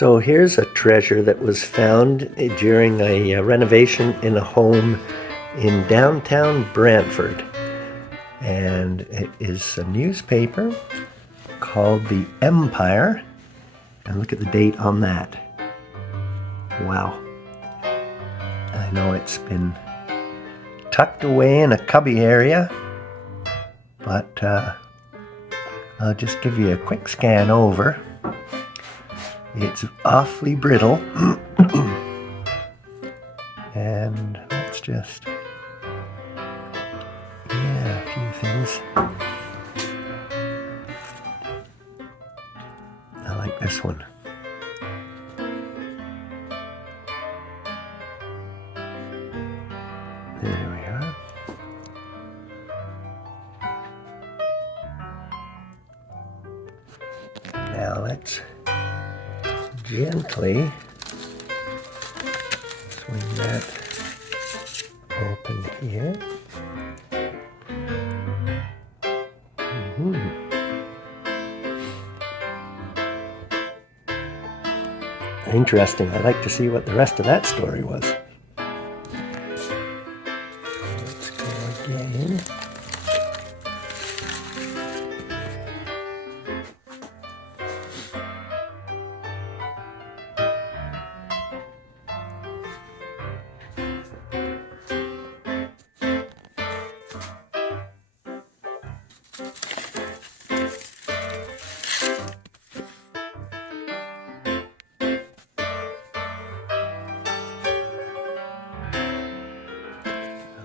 So here's a treasure that was found during a renovation in a home in downtown Brantford. And it is a newspaper called The Empire. And look at the date on that. Wow. I know it's been tucked away in a cubby area, but I'll just give you a quick scan over. It's awfully brittle. And let's just, a few things. I like this one. There we are. Now let's gently swing that open here. Interesting. I'd like to see what the rest of that story was. Let's go again.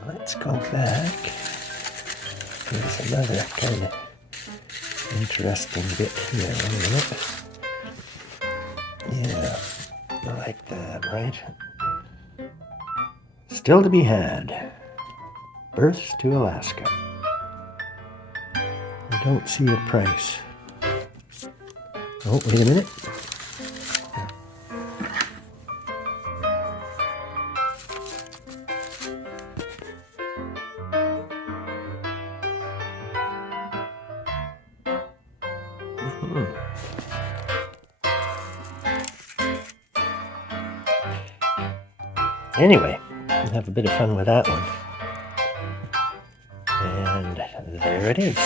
Let's go back. There's another kind of interesting bit here. Wait a minute. Yeah, I like that, right? Still to be had. Births to Alaska. I don't see a price. Oh, wait a minute. Anyway, we'll have a bit of fun with that one. And there it is.